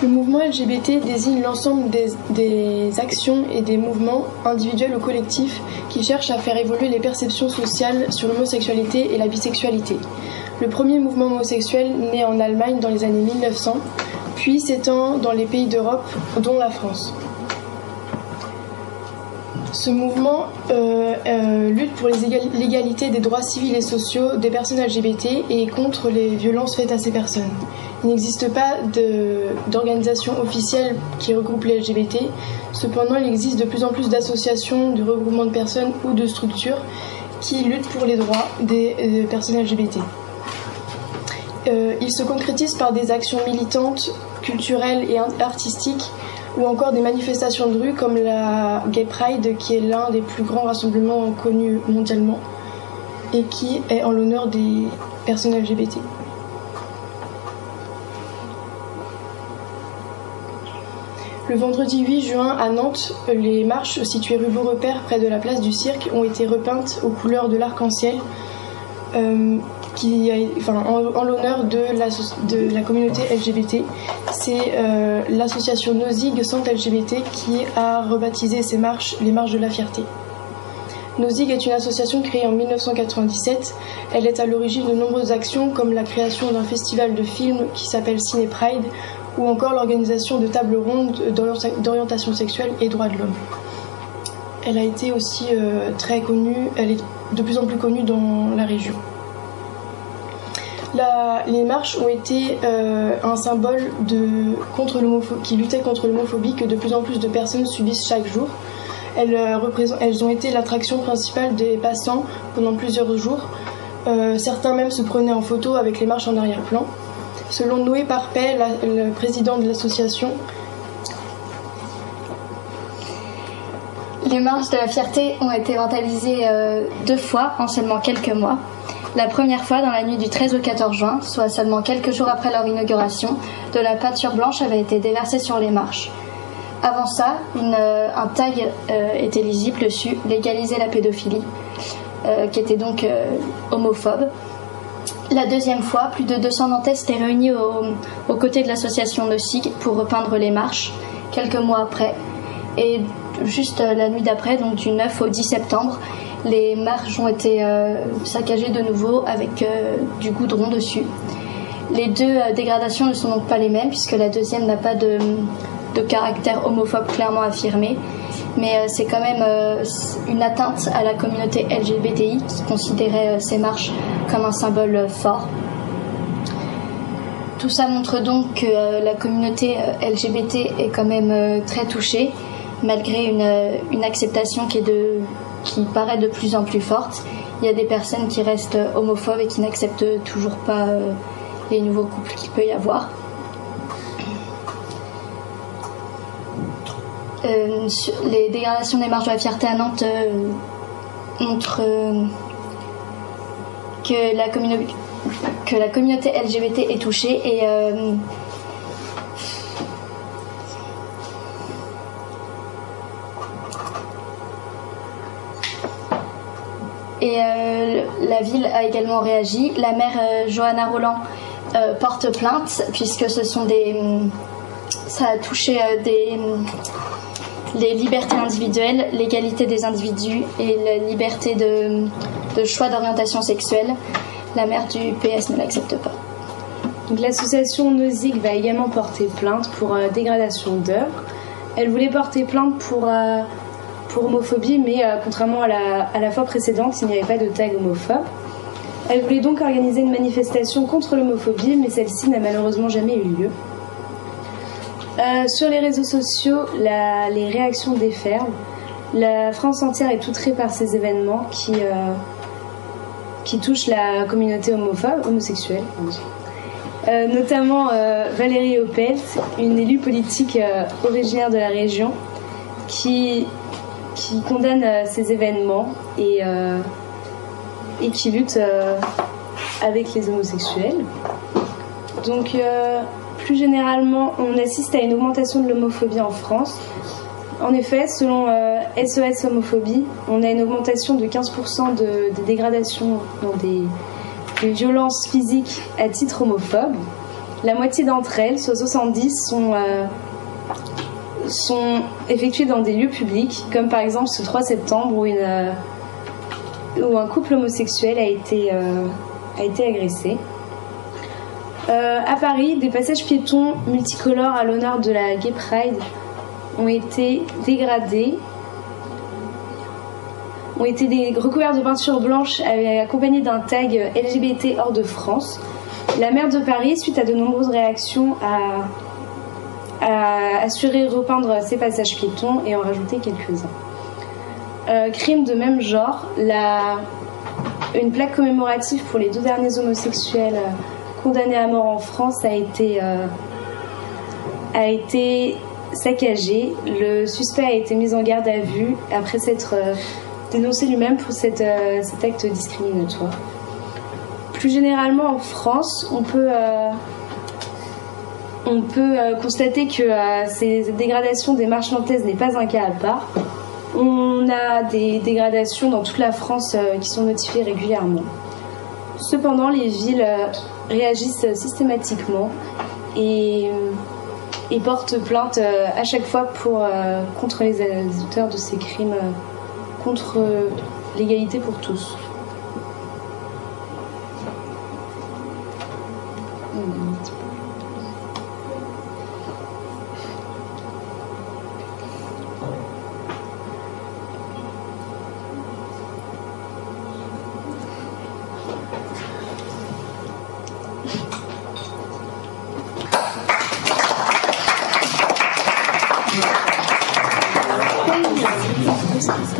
Le mouvement LGBT désigne l'ensemble des actions et des mouvements, individuels ou collectifs, qui cherchent à faire évoluer les perceptions sociales sur l'homosexualité et la bisexualité. Le premier mouvement homosexuel naît en Allemagne dans les années 1900, puis s'étend dans les pays d'Europe, dont la France. Ce mouvement lutte pour l'égalité des droits civils et sociaux des personnes LGBT et contre les violences faites à ces personnes. Il n'existe pas d'organisation officielle qui regroupe les LGBT. Cependant, il existe de plus en plus d'associations, de regroupements de personnes ou de structures qui luttent pour les droits des personnes LGBT. Il se concrétise par des actions militantes, culturelles et artistiques, ou encore des manifestations de rue comme la Gay Pride, qui est l'un des plus grands rassemblements connus mondialement et qui est en l'honneur des personnes LGBT. Le vendredi 8 juin à Nantes, les marches situées rue Beaurepaire près de la place du Cirque ont été repeintes aux couleurs de l'arc-en-ciel en l'honneur de la communauté LGBT. C'est l'association Nozig Centre LGBT qui a rebaptisé ces marches les marches de la fierté. Nozig est une association créée en 1997. Elle est à l'origine de nombreuses actions comme la création d'un festival de films qui s'appelle Ciné Pride ou encore l'organisation de tables rondes d'orientation sexuelle et droits de l'homme. Elle a été aussi très connue, elle est de plus en plus connue dans la région. Les marches ont été un symbole qui luttait contre l'homophobie que de plus en plus de personnes subissent chaque jour. Elles ont été l'attraction principale des passants pendant plusieurs jours. Certains même se prenaient en photo avec les marches en arrière-plan. Selon Noé Parpet, le président de l'association, les marches de la fierté ont été vandalisées 2 fois en seulement quelques mois. La première fois dans la nuit du 13 au 14 juin, soit seulement quelques jours après leur inauguration, de la peinture blanche avait été déversée sur les marches. Avant ça, un tag était lisible dessus, légaliser la pédophilie, qui était donc homophobe. La deuxième fois, plus de 200 Nantais s'étaient réunis aux côtés de l'association Nozig pour repeindre les marches, quelques mois après. Et juste la nuit d'après, donc du 9 au 10 septembre, les marches ont été saccagées de nouveau avec du goudron dessus. Les 2 dégradations ne sont donc pas les mêmes, puisque la deuxième n'a pas de caractère homophobe clairement affirmé. Mais c'est quand même une atteinte à la communauté LGBTI qui considérait ces marches comme un symbole fort. Tout ça montre donc que la communauté LGBT est quand même très touchée, malgré une acceptation qui paraît de plus en plus forte. Il y a des personnes qui restent homophobes et qui n'acceptent toujours pas les nouveaux couples qu'il peut y avoir. Les dégradations des marches de la fierté à Nantes montrent que la communauté LGBT est touchée et la ville a également réagi. La maire Johanna Roland porte plainte puisque ça a touché les libertés individuelles, l'égalité des individus et la liberté de choix d'orientation sexuelle. La maire du PS ne l'accepte pas. Donc, l'association Nozig va également porter plainte pour dégradation d'œuvres. Elle voulait porter plainte pour homophobie, mais contrairement à la fois précédente, il n'y avait pas de tag homophobe. Elle voulait donc organiser une manifestation contre l'homophobie, mais celle-ci n'a malheureusement jamais eu lieu. Sur les réseaux sociaux, les réactions déferlent. La France entière est outrée par ces événements qui touchent la communauté homosexuelle. Notamment Valérie Opelt, une élue politique originaire de la région, qui condamne ces événements et qui lutte avec les homosexuels. Donc, plus généralement, on assiste à une augmentation de l'homophobie en France. En effet, selon SOS Homophobie, on a une augmentation de 15% des dégradations dans des violences physiques à titre homophobe. La moitié d'entre elles, soit 70, sont effectuées dans des lieux publics, comme par exemple ce 3 septembre où un couple homosexuel a été agressé. À Paris, des passages piétons multicolores à l'honneur de la Gay Pride ont été dégradés, ont été recouverts de peinture blanche accompagnés d'un tag LGBT hors de France. La maire de Paris, suite à de nombreuses réactions, a assuré repeindre ces passages piétons et en rajouter quelques-uns. Crime de même genre, une plaque commémorative pour les 2 derniers homosexuels condamnés à mort en France a été saccagée. Le suspect a été mis en garde à vue après s'être dénoncé lui-même pour cet acte discriminatoire. Plus généralement en France, on peut constater que cette dégradation des marches nantaises n'est pas un cas à part. On a des dégradations dans toute la France qui sont notifiées régulièrement. Cependant, les villes réagissent systématiquement et portent plainte à chaque fois contre les auteurs de ces crimes contre l'égalité pour tous. Merci.